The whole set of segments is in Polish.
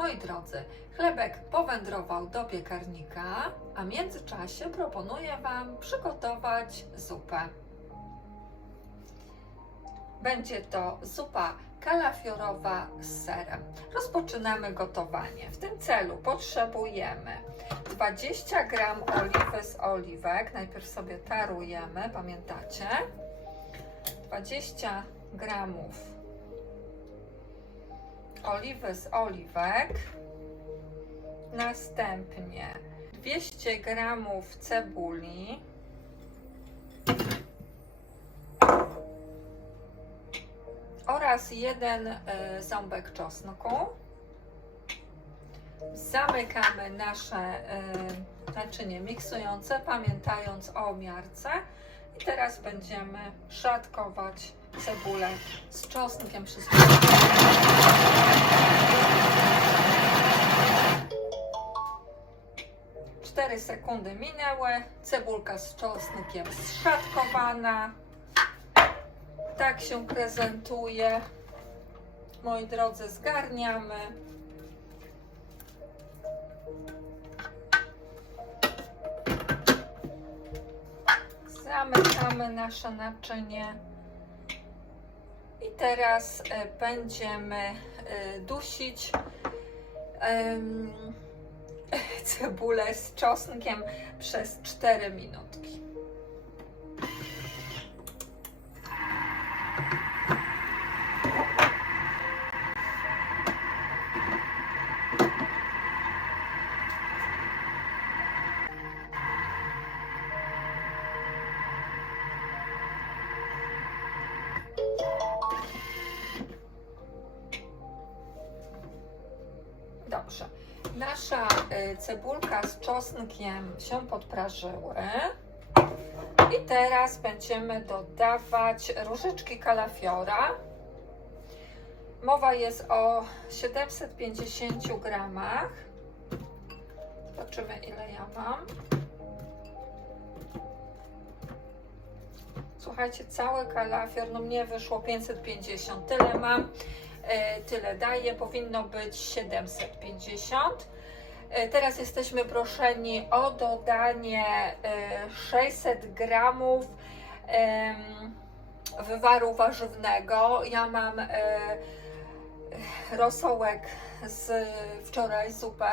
Moi drodzy, chlebek powędrował do piekarnika, a w międzyczasie proponuję Wam przygotować zupę. Będzie to zupa kalafiorowa z serem. Rozpoczynamy gotowanie. W tym celu potrzebujemy 20 g oliwy z oliwek. Najpierw sobie tarujemy, pamiętacie? 20 gramów oliwy z oliwek. Następnie 200 gramów cebuli. Oraz jeden e, ząbek czosnku. Zamykamy nasze e, naczynie miksujące, pamiętając o miarce. Teraz będziemy szatkować cebulę z czosnkiem wszystko. 4 sekundy minęły, cebulka z czosnkiem zszatkowana. Tak się prezentuje. Moi drodzy, zgarniamy. Nasze naczynie. I teraz e, będziemy e, dusić cebulę z czosnkiem przez 4 minutki. Nasza y, cebulka z czosnkiem się podprażyły. I teraz będziemy dodawać różyczki kalafiora. Mowa jest o 750 gramach. Zobaczymy ile ja mam. Słuchajcie, cały kalafior, no mnie wyszło 550, tyle mam. E, tyle daje, powinno być 750. E, Teraz jesteśmy proszeni o dodanie e, 600 gramów em, wywaru warzywnego. Ja mam e, rosołek z wczoraj zupę,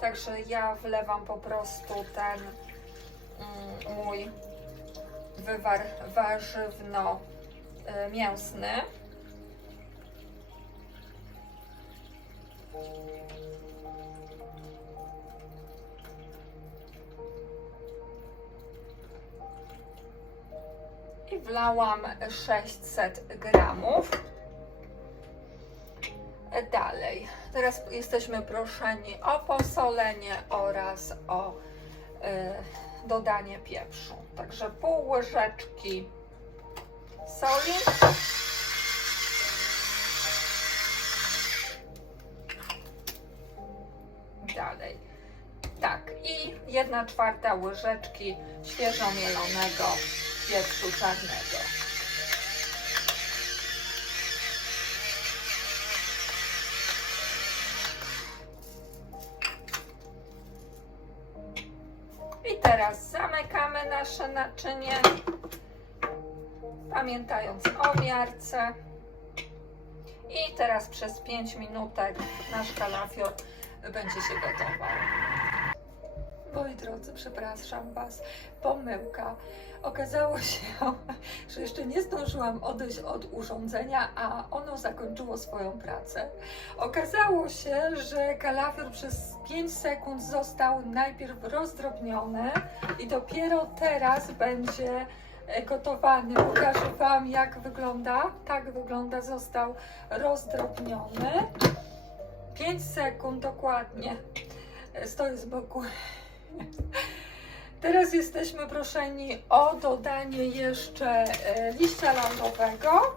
także ja wlewam po prostu ten mm, mój wywar warzywno-mięsny. Wlałam 600 gramów. Dalej, teraz jesteśmy proszeni o posolenie oraz o y, dodanie pieprzu. Także pół łyżeczki soli. Dalej. Tak, i 1 czwarta łyżeczki świeżo mielonego pieprzu czarnego. I teraz zamykamy nasze naczynie, pamiętając o miarce. I teraz przez 5 minutek nasz kalafior będzie się gotował. Moi drodzy, przepraszam Was, pomyłka. Okazało się, że jeszcze nie zdążyłam odejść od urządzenia, a ono zakończyło swoją pracę. Okazało się, że kalafior przez 5 sekund został najpierw rozdrobniony i dopiero teraz będzie e, gotowany. Pokażę Wam, jak wygląda. Tak wygląda, został rozdrobniony. 5 sekund dokładnie. E, Stoję z boku. Teraz jesteśmy proszeni o dodanie jeszcze e, liścia landowego.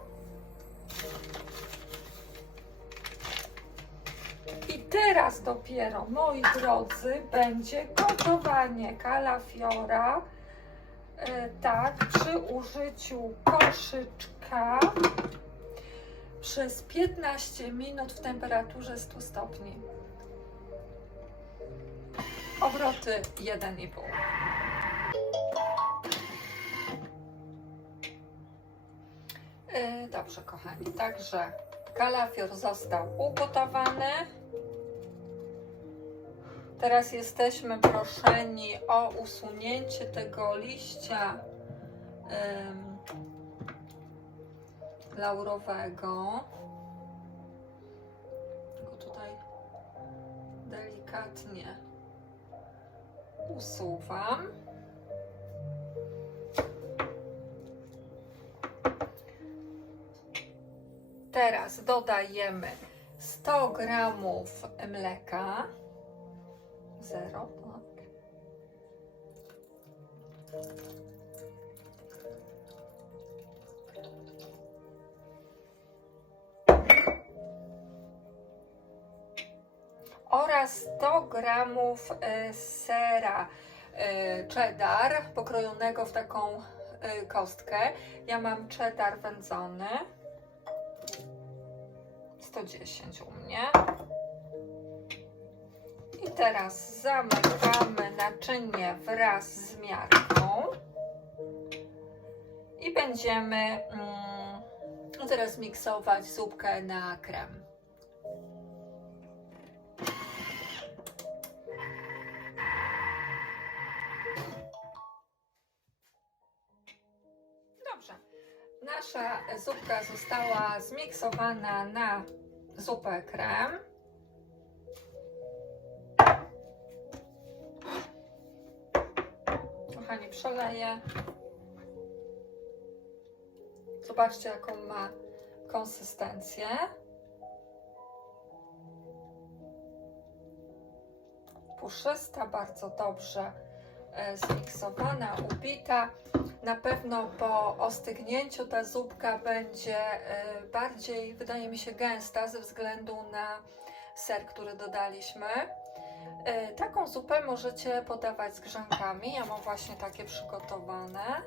I teraz dopiero, moi drodzy, będzie gotowanie kalafiora. E, tak, przy użyciu koszyczka przez 15 minut w temperaturze 100 stopni. Obroty 1,5. Yy, Dobrze, kochani. Także kalafior został ugotowany. Teraz jesteśmy proszeni o usunięcie tego liścia laurowego. Go tutaj delikatnie usuwam. Teraz dodajemy 100 gramów mleka. Zero, tak. Oraz 100 gramów e, sera e, cheddar pokrojonego w taką e, kostkę. Ja mam cheddar wędzony. 110 u mnie. I teraz zamykamy naczynie wraz z miarką. I będziemy mm, teraz miksować zupkę na krem. Nasza zupka została zmiksowana na zupę krem. Kochani, przeleję. Zobaczcie, jaką ma konsystencję. Puszysta, bardzo dobrze e, zmiksowana, ubita. Na pewno po ostygnięciu ta zupka będzie e, bardziej, wydaje mi się, gęsta ze względu na ser, który dodaliśmy. E, Taką zupę możecie podawać z grzankami. Ja mam właśnie takie przygotowane.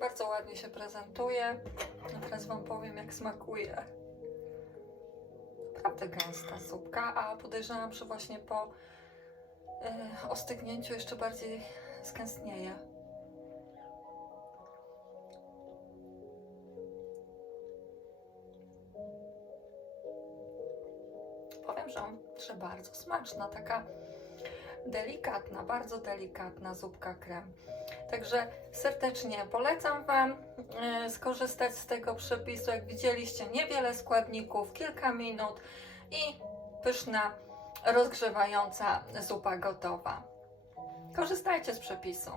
Bardzo ładnie się prezentuje. Teraz Wam powiem, jak smakuje. Naprawdę gęsta zupka, a podejrzewam, że właśnie po ostygnięciu jeszcze bardziej skęstnieje. Powiem, że, że bardzo smaczna, taka delikatna, bardzo delikatna zupka krem. Także serdecznie polecam Wam e, skorzystać z tego przepisu. Jak widzieliście, niewiele składników, kilka minut i pyszna, rozgrzewająca zupa gotowa. Korzystajcie z przepisu.